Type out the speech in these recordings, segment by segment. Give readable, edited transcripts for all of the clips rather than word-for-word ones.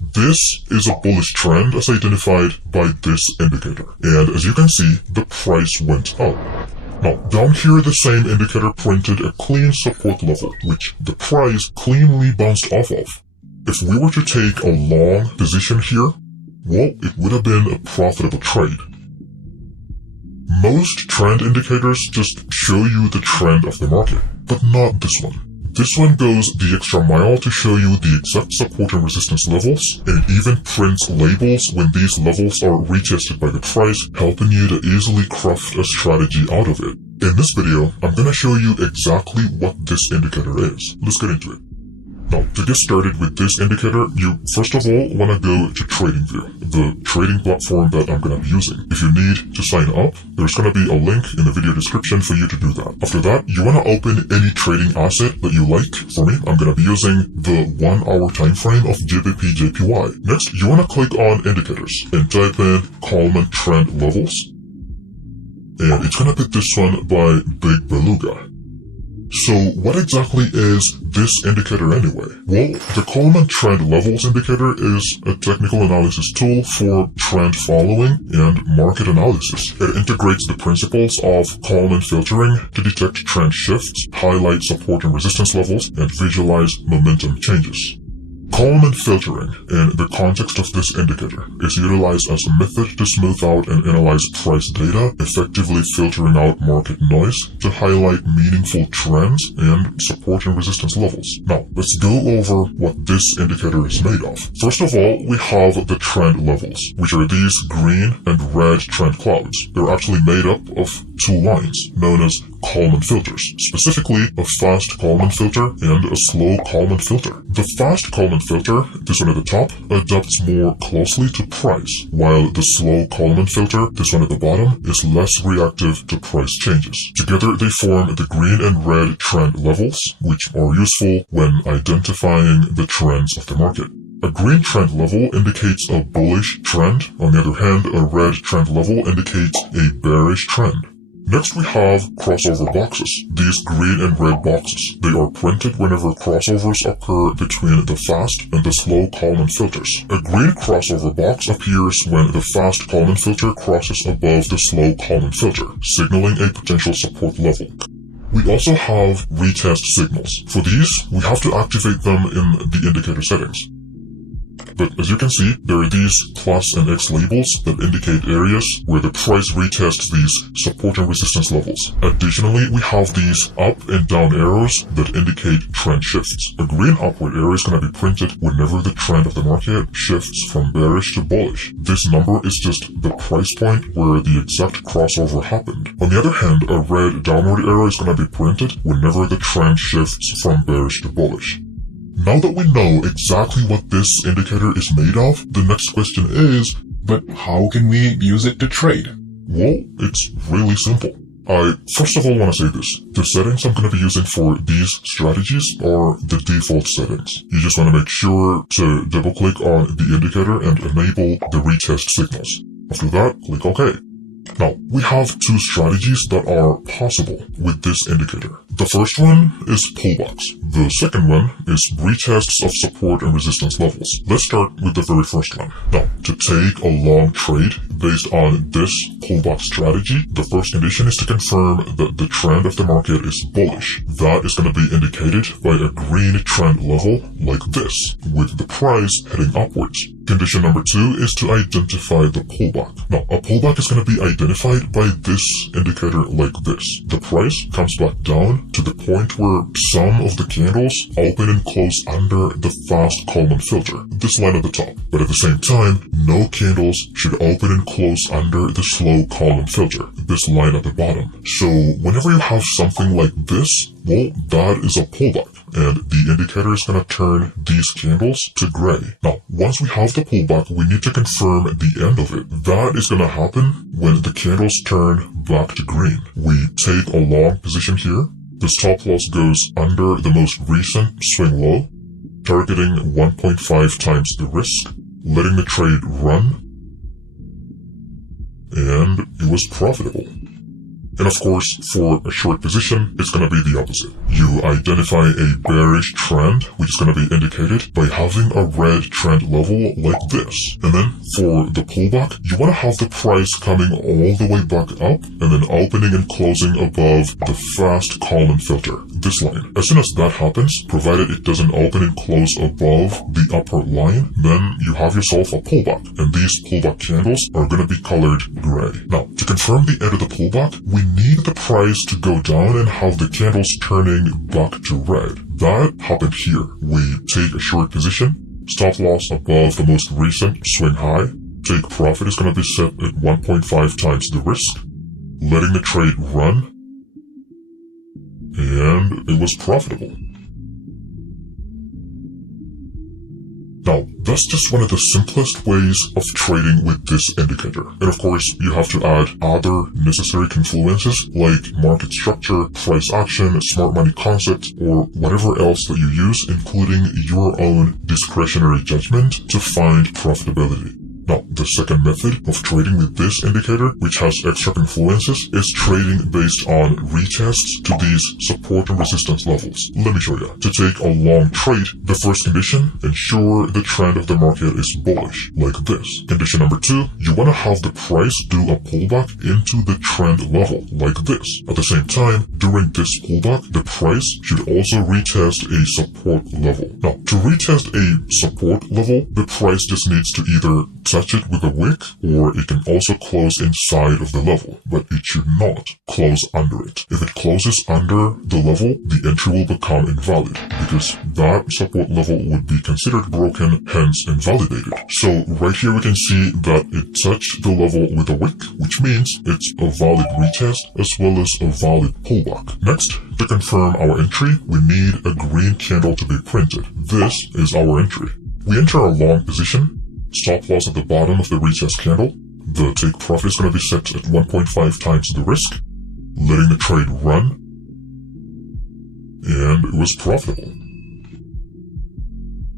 This is a bullish trend as identified by this indicator, and as you can see, the price went up. Now, down here the same indicator printed a clean support level, which the price cleanly bounced off of. If we were to take a long position here, well, it would have been a profitable trade. Most trend indicators just show you the trend of the market, but not this one. This one goes the extra mile to show you the exact support and resistance levels, and even prints labels when these levels are retested by the price, helping you to easily craft a strategy out of it. In this video, I'm gonna show you exactly what this indicator is. Let's get into it. Now, to get started with this indicator, you first of all want to go to TradingView, the trading platform that I'm going to be using. If you need to sign up, there's going to be a link in the video description for you to do that. After that, you want to open any trading asset that you like. For me, I'm going to be using the 1 hour time frame of GBP/JPY. Next, you want to click on indicators and type in Kalman Trend Levels. And it's going to pick this one by Big Beluga. So what exactly is this indicator anyway? Well, the Kalman Trend Levels Indicator is a technical analysis tool for trend following and market analysis. It integrates the principles of Kalman filtering to detect trend shifts, highlight support and resistance levels, and visualize momentum changes. Kalman filtering, in the context of this indicator, is utilized as a method to smooth out and analyze price data, effectively filtering out market noise to highlight meaningful trends and support and resistance levels. Now, let's go over what this indicator is made of. First of all, we have the trend levels, which are these green and red trend clouds. They're actually made up of two lines, known as Kalman filters, specifically a fast Kalman filter and a slow Kalman filter. The fast Kalman filter, this one at the top, adapts more closely to price, while the slow Kalman filter, this one at the bottom, is less reactive to price changes. Together they form the green and red trend levels, which are useful when identifying the trends of the market. A green trend level indicates a bullish trend. On the other hand, a red trend level indicates a bearish trend. Next we have crossover boxes. These green and red boxes. They are printed whenever crossovers occur between the fast and the slow Kalman filters. A green crossover box appears when the fast Kalman filter crosses above the slow Kalman filter, signaling a potential support level. We also have retest signals. For these, we have to activate them in the indicator settings. But as you can see, there are these plus and X labels that indicate areas where the price retests these support and resistance levels. Additionally, we have these up and down arrows that indicate trend shifts. A green upward arrow is going to be printed whenever the trend of the market shifts from bearish to bullish. This number is just the price point where the exact crossover happened. On the other hand, a red downward arrow is going to be printed whenever the trend shifts from bearish to bullish. Now that we know exactly what this indicator is made of, the next question is, but how can we use it to trade? Well, it's really simple. I first of all want to say this. The settings I'm going to be using for these strategies are the default settings. You just want to make sure to double click on the indicator and enable the retest signals. After that, click OK. Now, we have two strategies that are possible with this indicator. The first one is pullbacks. The second one is retests of support and resistance levels. Let's start with the very first one. Now, to take a long trade based on this pullback strategy, the first condition is to confirm that the trend of the market is bullish. That is going to be indicated by a green trend level like this, with the price heading upwards. Condition number two is to identify the pullback. Now, a pullback is going to be identified by this indicator like this. The price comes back down to the point where some of the candles open and close under the fast Kalman filter, this line at the top. But at the same time, no candles should open and close under the slow Kalman filter, this line at the bottom. So whenever you have something like this, well, that is a pullback, and the indicator is going to turn these candles to gray. Now, once we have the pullback, we need to confirm the end of it. That is going to happen when the candles turn back to green. We take a long position here. The stop loss goes under the most recent swing low, targeting 1.5 times the risk, letting the trade run, and it was profitable. And of course, for a short position, it's going to be the opposite. You identify a bearish trend, which is going to be indicated by having a red trend level like this. And then for the pullback, you want to have the price coming all the way back up and then opening and closing above the fast Kalman filter, this line. As soon as that happens, provided it doesn't open and close above the upper line, then you have yourself a pullback. And these pullback candles are going to be colored gray. Now, to confirm the end of the pullback, we need the price to go down and have the candles turning back to red. That happened here. We take a short position, stop loss above the most recent swing high, take profit is going to be set at 1.5 times the risk, letting the trade run, and it was profitable. Now, that's just one of the simplest ways of trading with this indicator. And of course, you have to add other necessary confluences like market structure, price action, smart money concept, or whatever else that you use, including your own discretionary judgment to find profitability. Now, the second method of trading with this indicator, which has extra confluences, is trading based on retests to these support and resistance levels. Let me show you. To take a long trade, the first condition, ensure the trend of the market is bullish, like this. Condition number 2, you want to have the price do a pullback into the trend level, like this. At the same time, during this pullback, the price should also retest a support level. Now, to retest a support level, the price just needs to either touch it with a wick, or it can also close inside of the level, but it should not close under it. If it closes under the level, the entry will become invalid, because that support level would be considered broken, hence invalidated. So right here we can see that it touched the level with a wick, which means it's a valid retest as well as a valid pullback. Next, to confirm our entry, we need a green candle to be printed. This is our entry. We enter a long position, stop loss at the bottom of the retest candle. The take profit is going to be set at 1.5 times the risk, letting the trade run, and it was profitable.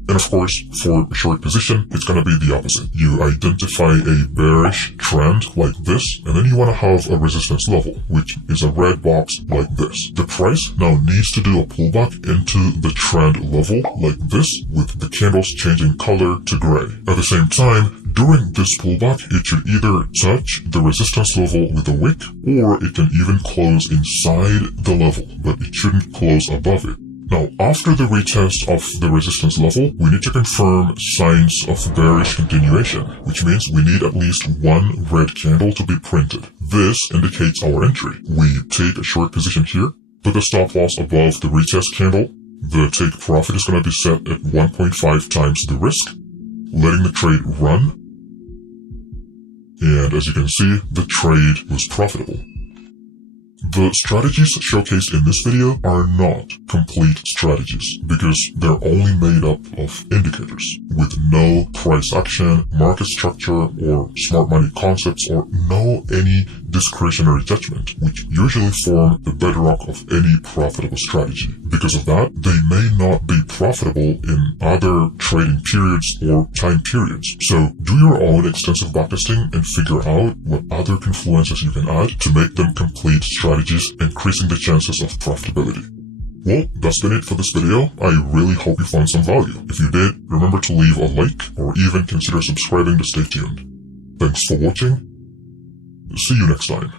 And of course, for a short position, it's going to be the opposite. You identify a bearish trend like this, and then you want to have a resistance level, which is a red box like this. The price now needs to do a pullback into the trend level like this, with the candles changing color to gray. At the same time, during this pullback, it should either touch the resistance level with a wick, or it can even close inside the level, but it shouldn't close above it. Now, after the retest of the resistance level, we need to confirm signs of bearish continuation, which means we need at least one red candle to be printed. This indicates our entry. We take a short position here, put the stop loss above the retest candle. The take profit is going to be set at 1.5 times the risk, letting the trade run. And as you can see, the trade was profitable. The strategies showcased in this video are not complete strategies because they're only made up of indicators with no price action, market structure, or smart money concepts, or no any discretionary judgment, which usually form the bedrock of any profitable strategy. Because of that, they may not be profitable in other trading periods or time periods. So do your own extensive backtesting and figure out what other confluences you can add to make them complete strategies, increasing the chances of profitability. Well, that's been it for this video. I really hope you found some value. If you did, remember to leave a like or even consider subscribing to stay tuned. Thanks for watching. See you next time.